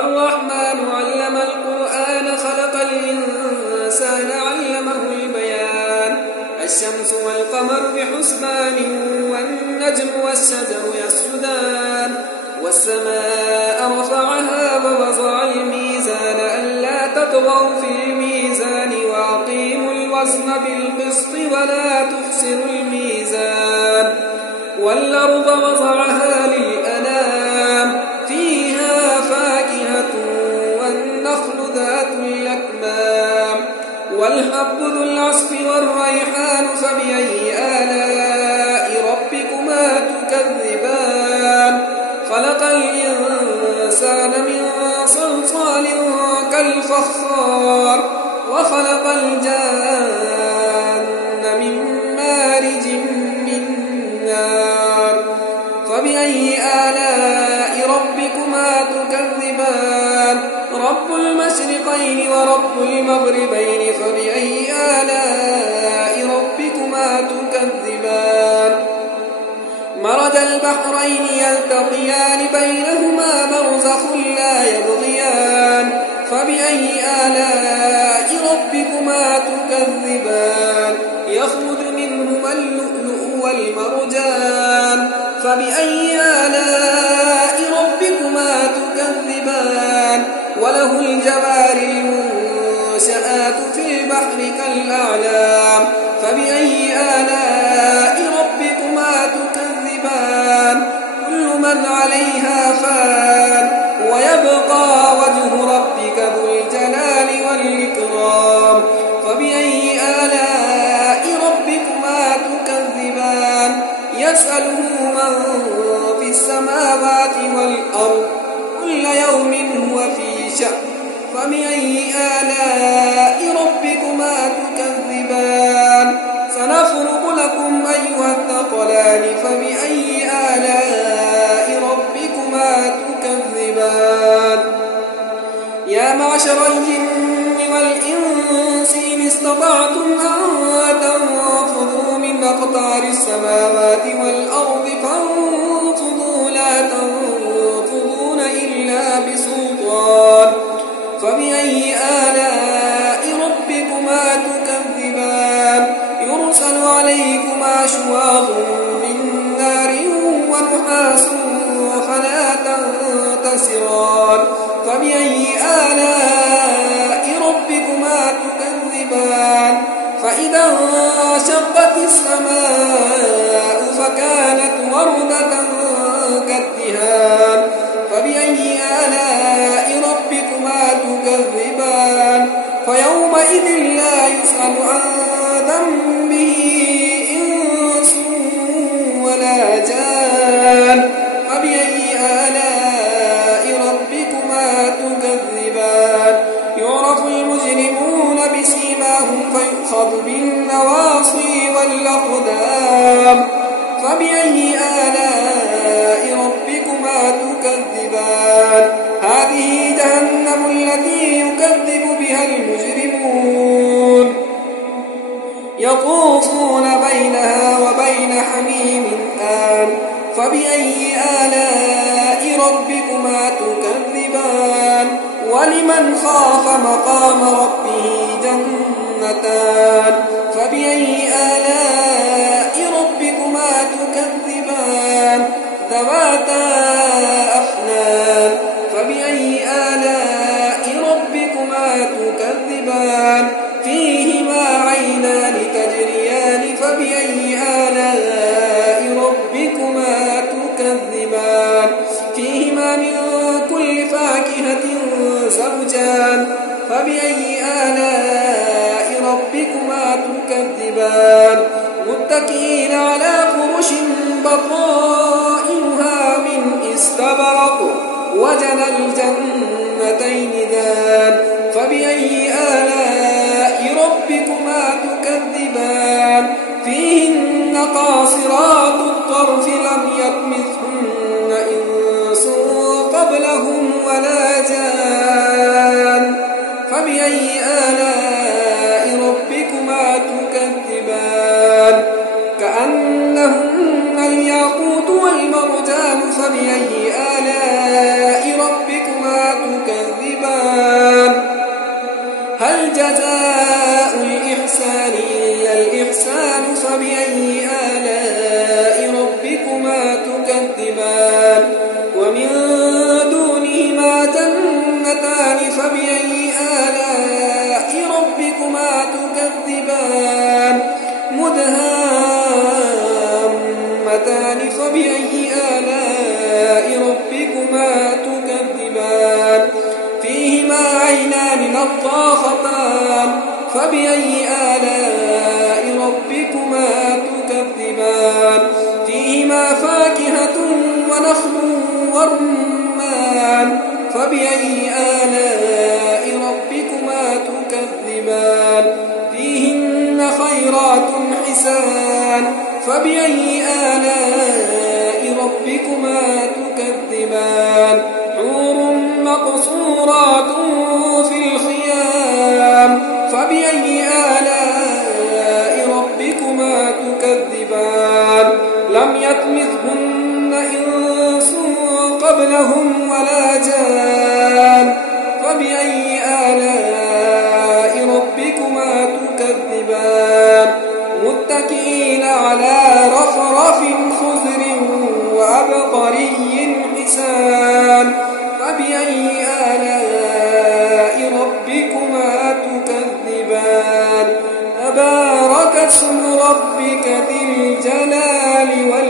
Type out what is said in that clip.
الرحمن علم القرآن خلق الإنسان علمه البيان الشمس والقمر بحسبان والنجم والشجر يسجدان والسماء رفعها ووضع الميزان ألا تطغوا في الميزان وأقيموا الوزن بالقسط ولا تخسروا الميزان والأرض وضعها للأنام فيها فاكهة والنخل ذات الأكمام والحب ذو العصف والريحان فبأي آلاء ربكما تكذبان خلق الإنسان من صلصال كالفخار وخلق الجان من مارج من نار فبأي آلاء ربكما تكذبان رب المشرقين ورب المغربين فبأي آلاء ربكما تكذبان مرج البحرين يلتقيان بينهما برزخ لا يبغيان فبأي آلاء ربكما تكذبان يخرج منهما اللؤلؤ والمرجان فبأي آلاء ربكما تكذبان وله الجوار المنشآت في البحر كالأعلام فبأي آلاء ربكما تكذبان كل من عليها فان ويبقى وجه ربك ذو الجلال والإكرام فبأي آلاء ربكما تكذبان يسأله من في السماوات والأرض كل يوم هو في شأن فبأي آلاء ربكما تكذبان سنفرغ لكم أيها الثقلان فبأي آلاء ربكما تكذبان يا معشر الجن والإنس إن استطعتم أن تنفذوا من أقطار السماوات والأرض فانفذوا لا تنفذون إلا بسلطان فبأي آلاء ربكما تكذبان يرسل عليكما شواظ من نار ونحاس فلا تنتصران فبأي آلاء ربكما تكذبان فإذا انشقت السماء فكانت وردة كالدهان فبأي آلاء ربكما تكذبان فيومئذ لا يسأل عن ذنبه إنس ولا جان فبأي آلاء ربكما تكذبان يعرف المجرمون بسيماهم فيؤخذ بالنواصي والأقدام فبأي آلاء ربكما تكذبان هذه جهنم التي يكذب بها المجرمون يطوفون بينها وبين حميم آن فبأي آلاء ربكما تكذبان ولمن خاف مقام ربه جنتان فبأي آلاء ربكما تكذبان ذواتا أفنان فبأي آلاء ربكما تكذبان فيهما عينان تجريان فبأي آلاء ربكما تكذبان فيهما من كل فاكهة زوجان فبأي آلاء ربكما تكذبان متكئين على فرش بطائنها من استبرق وجنى الجنتين دان فبأي آلاء ربكما تكذبان فيهن قاصرات الطرف لم يطمثهن إنس قبلهم ولا جان فبأي آلاء ربكما تكذبان كأنهن الياقوت والمرجان فبأي آلاء ربكما تكذبان جزاء الإحسان إلا الإحسان فبأي آلاء ربكما تكذبان ومن دونهما جنتان فبأي آلاء ربكما تكذبان مدهامتان فبأي آلاء ربكما تكذبان فيهما عينان نضاختان فبأي آلاء ربكما تكذبان فيهما فاكهة ونخل ورمان فبأي آلاء ربكما تكذبان فيهن خيرات حسان فبأي آلاء ربكما تكذبان حور مقصورات في الخيام فبأي آلاء ربكما تكذبان لم يطمثهن إنس قبلهم ولا جان فبأي آلاء ربكما تكذبان متكئين على رفرف خضر وعبقري حسان فبأي آلاء ربكما تكذبان تبارك اسم ربك ذي الجلال والإكرام